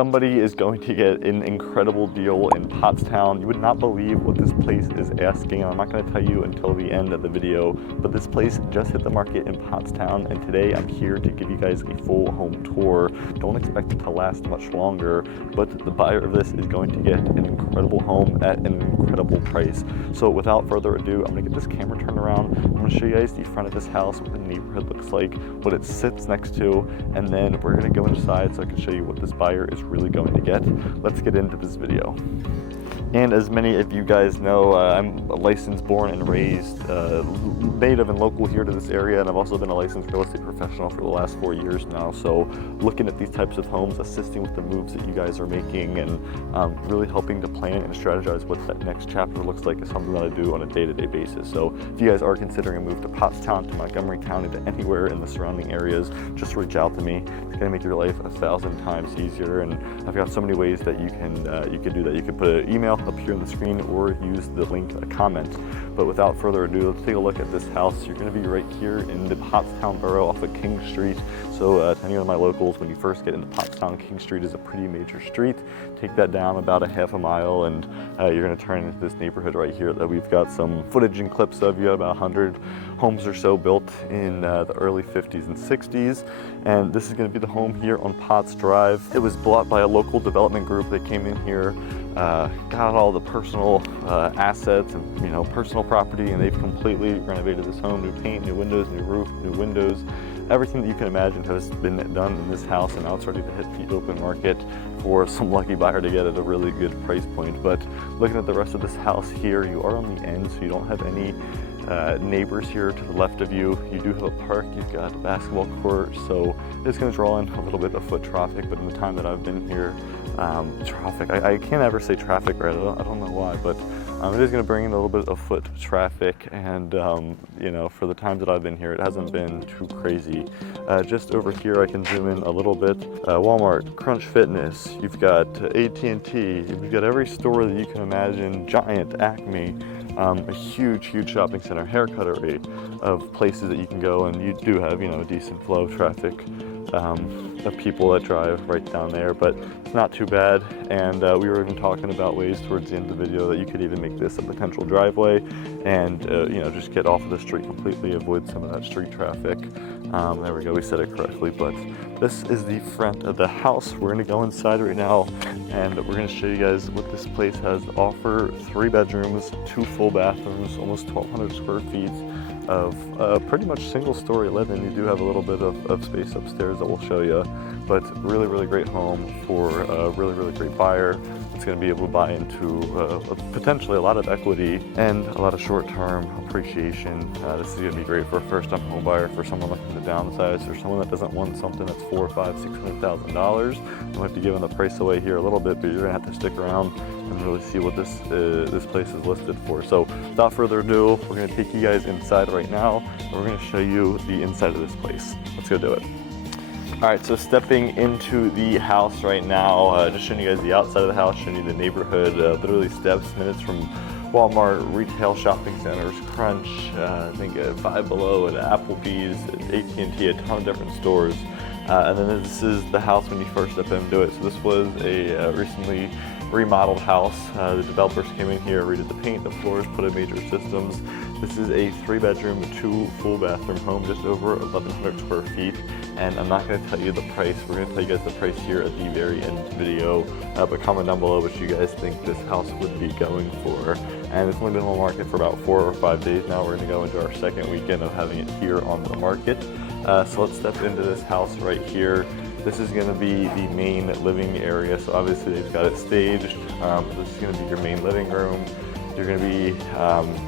Somebody is going to get an incredible deal in Pottstown. You would not believe what this place is asking. I'm not going to tell you until the end of the video, but this place just hit the market in Pottstown, and today I'm here to give you guys a full home tour. Don't expect it to last much longer, but the buyer of this is going to get an incredible home at an incredible price. So without further ado, I'm going to get this camera turned around. I'm going to show you guys the front of this house, what the neighborhood looks like, what it sits next to, and then we're going to go inside so I can show you what this buyer is really going to get. Let's get into this video. And as many of you guys know, I'm a licensed, born and raised, native and local here to this area, and I've also been a licensed real estate professional for the last 4 years now. So looking at these types of homes, assisting with the moves that you guys are making, and really helping to plan and strategize what that next chapter looks like is something that I do on a day-to-day basis. So if you guys are considering a move to Pottstown, to Montgomery County, to anywhere in the surrounding areas, just reach out to me. It's gonna make your life 1,000 times easier, and I've got so many ways that you can do that. You can put an email up here on the screen or use the link comment. But without further ado, let's take a look at this house. You're going to be right here in the Pottstown Borough off of King Street. So to any of my locals, when you first get into Pottstown, King Street is a pretty major street. Take that down about a half a mile and you're going to turn into this neighborhood right here that we've got some footage and clips of. You got about 100 homes or so built in the early 50s and 60s. And this is going to be the home here on Potts Drive. It was bought by a local development group that came in here, got all the personal assets and personal property, and they've completely renovated this home. New paint, new windows, new roof, new windows. Everything that you can imagine has been done in this house, and now it's ready to hit the open market for some lucky buyer to get at a really good price point. But looking at the rest of this house here, you are on the end, so you don't have any neighbors here to the left of you. You do have a park, you've got a basketball court, so it's going to draw in a little bit of foot traffic. But in the time that I've been here, traffic, I can't ever say traffic right, I don't know why, but it is going to bring in a little bit of foot traffic, and for the times that I've been here, it hasn't been too crazy. Just over here, I can zoom in a little bit. Walmart, Crunch Fitness, you've got AT&T, you've got every store that you can imagine, Giant, Acme, a huge shopping center, hair cuttery of places that you can go, and you do have a decent flow of traffic of people that drive right down there, but it's not too bad. And we were even talking about ways towards the end of the video that you could even make this a potential driveway and just get off of the street completely, avoid some of that street traffic. There we go, we said it correctly. But this is the front of the house. We're gonna go inside right now, and we're gonna show you guys what this place has to offer. 3 bedrooms, 2 full bathrooms, almost 1,200 square feet of pretty much single-story living. You do have a little bit of space upstairs that we'll show you, but really great home for a really great buyer that's going to be able to buy into potentially a lot of equity and a lot of short-term appreciation. This is going to be great for a first-time home buyer, for someone looking to downsize, or someone that doesn't want something that's $400,000, $500,000, $600,000. We'll have to give them the price away here a little bit, but you're going to have to stick around and really see what this place is listed for. So without further ado, we're going to take you guys inside right now, and we're going to show you the inside of this place. Let's go do it. All right, so stepping into the house right now, just showing you guys the outside of the house, showing you the neighborhood, literally steps, minutes from Walmart, retail shopping centers, Crunch, I think Five Below, at Applebee's, at AT&T, a ton of different stores. And then this is the house when you first step into it. So this was a recently remodeled house. The developers came in here, redid the paint, the floors, put in major systems. This is a 3-bedroom, 2 full bathroom home, just over 1,100 square feet. And I'm not going to tell you the price. We're going to tell you guys the price here at the very end of the video. But comment down below what you guys think this house would be going for. And it's only been on the market for about 4 or 5 days now. We're going to go into our second weekend of having it here on the market. So let's step into this house right here. This is going to be the main living area. So obviously they've got it staged. This is going to be your main living room. You're going to be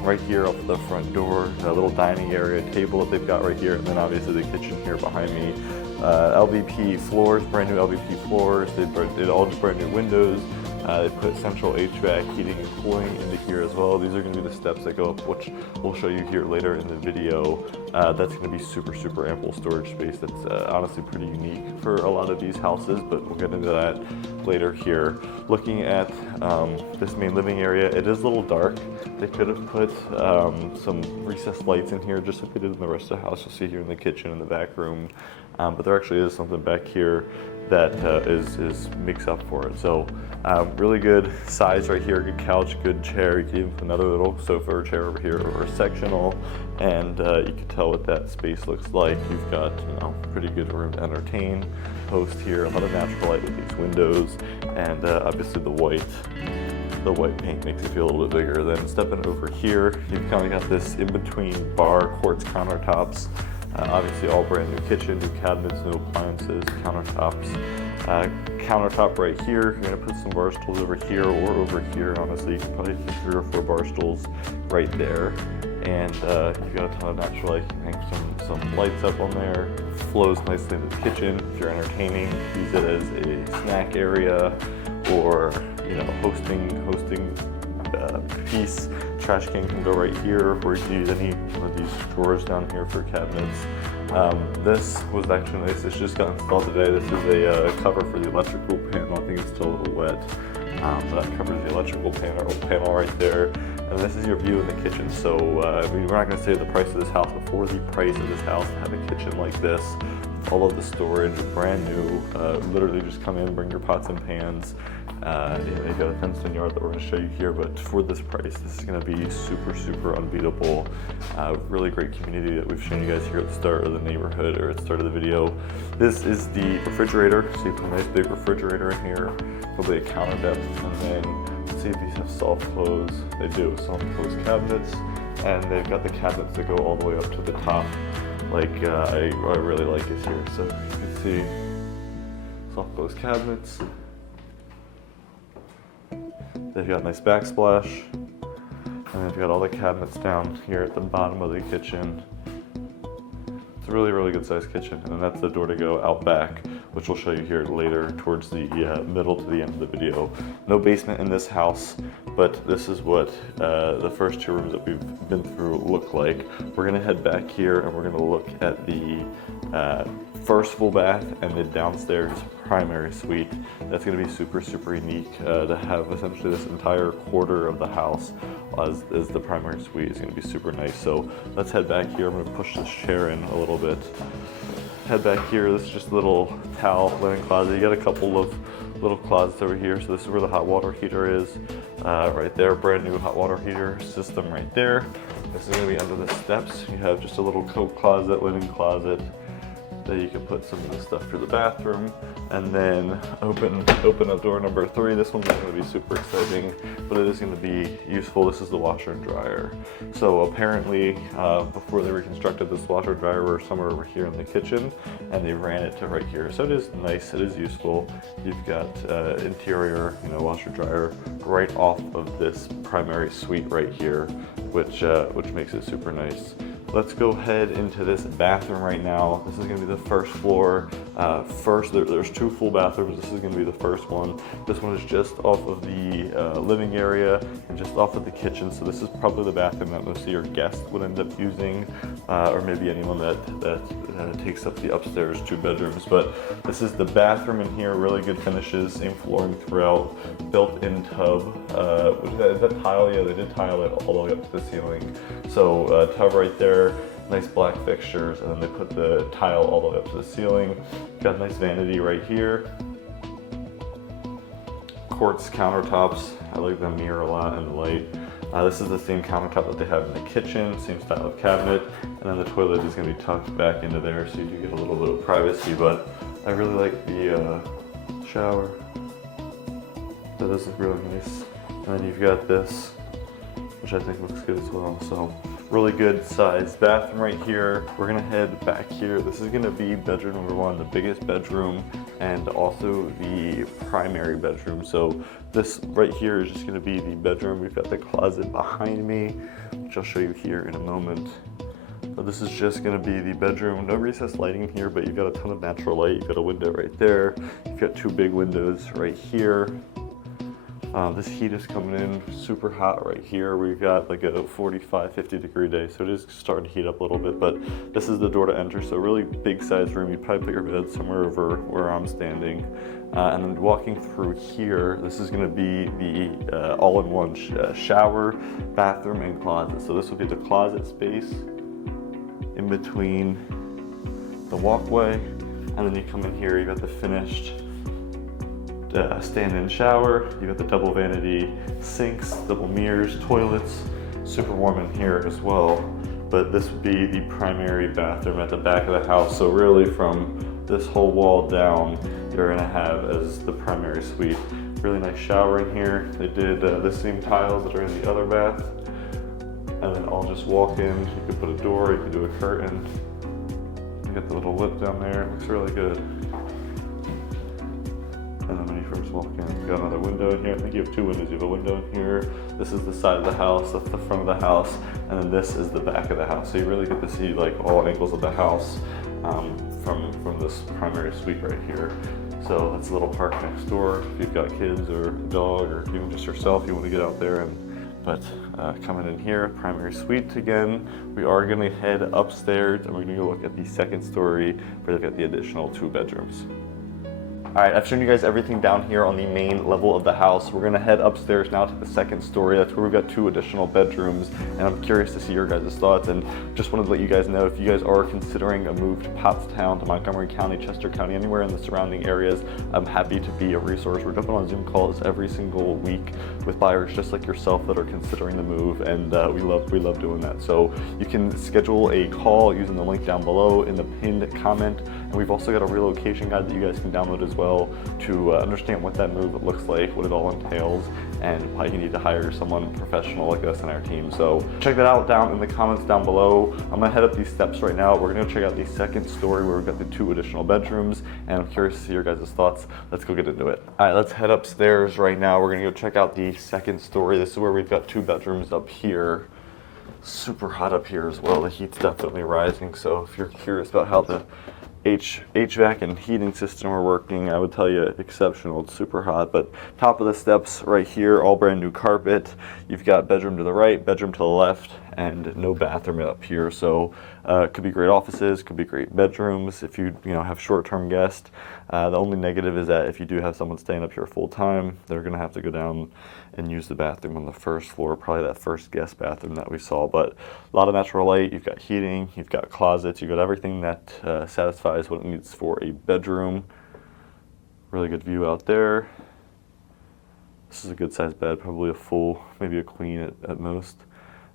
right here up the front door, a little dining area, table that they've got right here, and then obviously the kitchen here behind me. LVP floors, brand new LVP floors. They did all brand new windows. They put central HVAC, heating and cooling into here as well. These are going to be the steps that go up, which we'll show you here later in the video. That's going to be super ample storage space. That's honestly pretty unique for a lot of these houses, but we'll get into that later here. Looking at this main living area, it is a little dark. They could have put some recessed lights in here just like they did in the rest of the house. You'll see here in the kitchen and the back room. but there actually is something back here that makes up for it. So really good size right here, good couch, good chair. You can even put another little sofa or chair over here, or sectional, and you can tell what that space looks like. You've got, you know, pretty good room to entertain, host here, a lot of natural light with these windows, and obviously the white paint makes it feel a little bit bigger. Then stepping over here, you've kind of got this in-between bar, quartz countertops. Obviously all brand new kitchen, new cabinets, new appliances, countertops. Countertop right here, you're gonna put some bar stools over here or over here. Honestly, you can probably put 3 or 4 bar stools right there. And you've got a ton of natural light. You can hang some lights up on there. Flows nicely into the kitchen. If you're entertaining, use it as a snack area, or, you know, hosting piece. Trash can go right here, or you can use any one of these drawers down here for cabinets. This was actually nice. It's just got installed today. This is a cover for the electrical panel. I think it's still a little wet. But that covers the electrical panel right there. And this is your view in the kitchen. So I mean, we're not going to say the price of this house, but for the price of this house, to have a kitchen like this, all of the storage, brand new, literally just come in, bring your pots and pans. They've got a fenced-in yard that we're going to show you here, but for this price, this is going to be super, super unbeatable. Really great community that we've shown you guys here at the start of the neighborhood, or at the start of the video. This is the refrigerator, so you put a nice big refrigerator in here, probably a counter depth, and then let's see if these have soft close. They do, soft close cabinets, and they've got the cabinets that go all the way up to the top, like I really like is here. So you can see soft close cabinets. They've got a nice backsplash, and they've got all the cabinets down here at the bottom of the kitchen. It's a really, really good sized kitchen, and that's the door to go out back, which we'll show you here later towards the middle to the end of the video. No basement in this house, but this is what the first 2 rooms that we've been through look like. We're gonna head back here and we're gonna look at the first full bath and the downstairs primary suite. That's going to be super, super unique to have essentially this entire quarter of the house as the primary suite is going to be super nice. So let's head back here. I'm going to push this chair in a little bit. Head back here. This is just a little towel linen closet. You got a couple of little closets over here. So this is where the hot water heater is right there. Brand new hot water heater system right there. This is going to be under the steps. You have just a little coat closet, linen closet, that you can put some of the stuff for the bathroom, and then open up door number 3. This one's not going to be super exciting, but it is going to be useful. This is the washer and dryer. So apparently before they reconstructed this washer and dryer, were somewhere over here in the kitchen, and they ran it to right here. So it is nice, it is useful. You've got interior, you know, washer dryer right off of this primary suite right here, which makes it super nice. Let's go ahead into this bathroom right now. This is gonna be the first floor. There's 2 full bathrooms. This is gonna be the first one. This one is just off of the living area and just off of the kitchen. So this is probably the bathroom that most of your guests would end up using, or maybe anyone that takes up the upstairs 2 bedrooms. But this is the bathroom in here, really good finishes, same flooring throughout, built-in tub. Is that tile? Yeah, they did tile it all the way up to the ceiling. So tub right there. Nice black fixtures, and then they put the tile all the way up to the ceiling. Got a nice vanity right here. Quartz countertops. I like the mirror a lot and the light. This is the same countertop that they have in the kitchen, same style of cabinet, and then the toilet is going to be tucked back into there, so you do get a little bit of privacy. But I really like the shower. So this is really nice. And then you've got this, which I think looks good as well. So really good sized bathroom right here. We're gonna head back here. This is gonna be bedroom number 1, the biggest bedroom, and also the primary bedroom. So this right here is just gonna be the bedroom. We've got the closet behind me, which I'll show you here in a moment. But this is just gonna be the bedroom. No recessed lighting here, but you've got a ton of natural light. You've got a window right there. You've got 2 big windows right here. This heat is coming in super hot right here. We've got like a 45, 50 degree day, so it is starting to heat up a little bit, but this is the door to enter, so really big size room. You'd probably put your bed somewhere over where I'm standing. And then walking through here, this is gonna be the all-in-one shower, bathroom, and closet. So this will be the closet space in between the walkway And then you come in here, you got the finished stand-in shower, you got the double vanity sinks, double mirrors, toilets, super warm in here as well. But this would be the primary bathroom at the back of the house. So really from this whole wall down, you're gonna have as the primary suite. Really nice shower in here. They did the same tiles that are in the other bath. And then I'll just walk in, you could put a door, you could do a curtain. You got the little lip down there, it looks really good. And then when you first walk in, you got another window in here. I think you have two windows. You have a window in here. This is the side of the house, that's the front of the house, and then this is the back of the house. So you really get to see like all angles of the house from this primary suite right here. So that's a little park next door. If you've got kids or a dog or even just yourself, you want to get out there. But coming in here, primary suite again. We are going to head upstairs and we're going to go look at the second story. We're looking at the additional 2 bedrooms. All right, I've shown you guys everything down here on the main level of the house. We're gonna head upstairs now to the second story. That's where we've got 2 additional bedrooms, and I'm curious to see your guys' thoughts. And just wanted to let you guys know, if you guys are considering a move to Pottstown, to Montgomery County, Chester County, anywhere in the surrounding areas, I'm happy to be a resource. We're jumping on Zoom calls every single week with buyers just like yourself that are considering the move, and we love doing that. So you can schedule a call using the link down below in the pinned comment. And we've also got a relocation guide that you guys can download as well to understand what that move looks like, what it all entails, and why you need to hire someone professional like us on our team. So check that out down in the comments down below. I'm gonna head up these steps right now. We're gonna check out the second story where we've got the 2 additional bedrooms, and I'm curious to see your guys' thoughts. Let's go get into it. All right, let's head upstairs right now. We're gonna go check out the second story. This is where we've got 2 bedrooms up here. Super hot up here as well. The heat's definitely rising. So if you're curious about how the HVAC and heating system are working, I would tell you exceptional. It's super hot. But top of the steps right here, all brand new carpet. You've got bedroom to the right, bedroom to the left, and no bathroom up here. So it could be great offices, could be great bedrooms if you have short-term guests. The only negative is that if you do have someone staying up here full time, they're gonna have to go down and use the bathroom on the first floor, probably that first guest bathroom that we saw. But a lot of natural light, you've got heating, you've got closets, you've got everything that satisfies what it needs for a bedroom. Really good view out there. This is a good sized bed, probably a full, maybe a queen at most.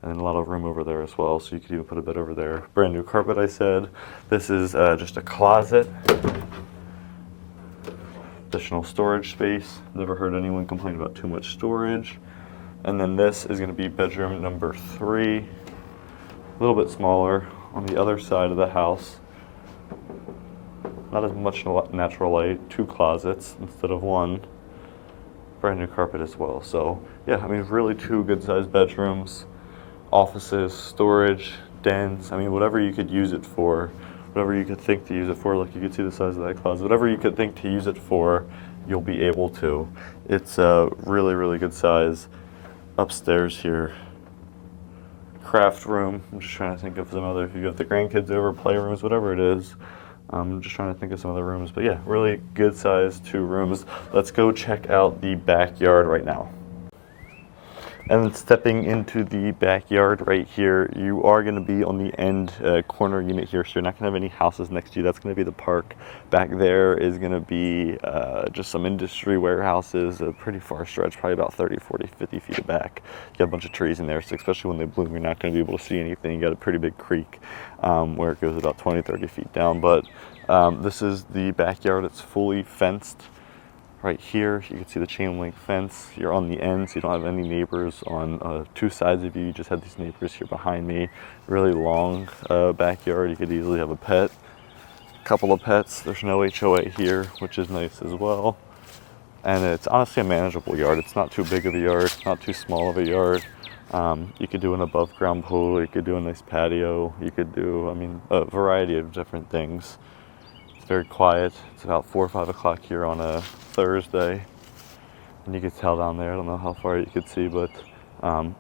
And then a lot of room over there as well, so you could even put a bed over there. Brand new carpet, I said. This is just a closet. Additional storage space. Never heard anyone complain about too much storage. And then this is going to be bedroom number 3. A little bit smaller on the other side of the house. Not as much natural light. 2 closets instead of 1. Brand new carpet as well. So yeah, I mean really 2 good sized bedrooms, offices, storage, dens. I mean whatever you could use it for. Whatever you could think to use it for, like you could see the size of that closet, whatever you could think to use it for, you'll be able to. It's a really, really good size. Upstairs here, craft room. I'm just trying to think of some other, if you got the grandkids over, playrooms, whatever it is. I'm just trying to think of some other rooms, but yeah, really good size 2 rooms. Let's go check out the backyard right now. And then stepping into the backyard right here, you are going to be on the end corner unit here, so you're not going to have any houses next to you. That's going to be the park. Back there is going to be just some industry warehouses, a pretty far stretch, probably about 30, 40, 50 feet back. You have a bunch of trees in there, so especially when they bloom, you're not going to be able to see anything. You got a pretty big creek where it goes about 20, 30 feet down. But this is the backyard. It's fully fenced. Right here, you can see the chain link fence. You're on the end, so you don't have any neighbors on 2 sides of you. You just have these neighbors here behind me. Really long backyard. You could easily have a pet, a couple of pets. There's no HOA here, which is nice as well. And it's honestly a manageable yard. It's not too big of a yard, not too small of a yard. You could do an above ground pool. You could do a nice patio. You could do, I mean, a variety of different things. Very quiet. It's about 4 or 5 o'clock here on a Thursday, and you can tell down there, I don't know how far you could see, but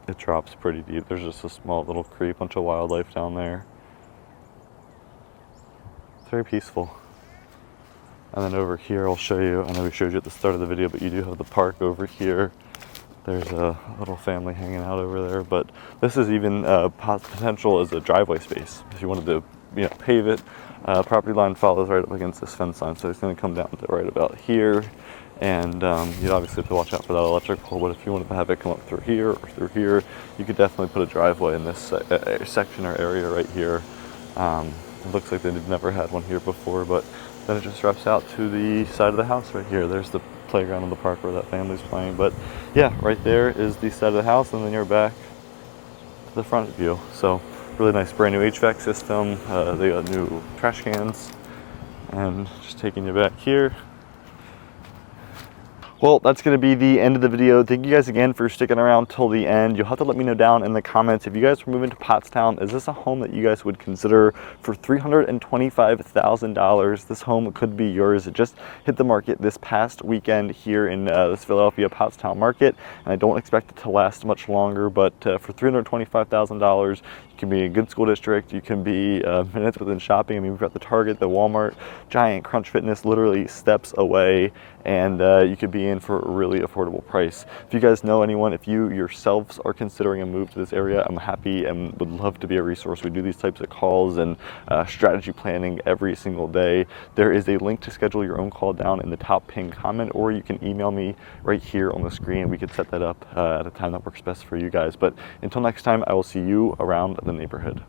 it drops pretty deep. There's just a small little creek, bunch of wildlife down there. It's very peaceful. And then over here I'll show you, I know we showed you at the start of the video, but you do have the park over here. There's a little family hanging out over there, but this is even potential as a driveway space. If you wanted to pave it, Property line follows right up against this fence line, so it's going to come down to right about here. And you'd obviously have to watch out for that electric pole, but if you wanted to have it come up through here or through here, you could definitely put a driveway in this section or area right here. It looks like they've never had one here before, but then it just wraps out to the side of the house right here. There's the playground in the park where that family's playing. But yeah, right there is the side of the house, and then you're back to the front view. So really nice brand new HVAC system. They got new trash cans, and just taking you back here. Well, that's going to be the end of the video. Thank you guys again for sticking around till the end. You'll have to let me know down in the comments if you guys were moving to Pottstown, is this a home that you guys would consider for $325,000? This home could be yours. It just hit the market this past weekend here in this Philadelphia Pottstown market, and I don't expect it to last much longer, but for $325,000, you can be in a good school district, you can be minutes within shopping. I mean, we've got the Target, the Walmart, Giant, Crunch Fitness, literally steps away, and you could be in for a really affordable price. If you guys know anyone, if you yourselves are considering a move to this area, I'm happy and would love to be a resource. We do these types of calls and strategy planning every single day. There is a link to schedule your own call down in the top pinned comment, or you can email me right here on the screen. We could set that up at a time that works best for you guys. But until next time, I will see you around the neighborhood.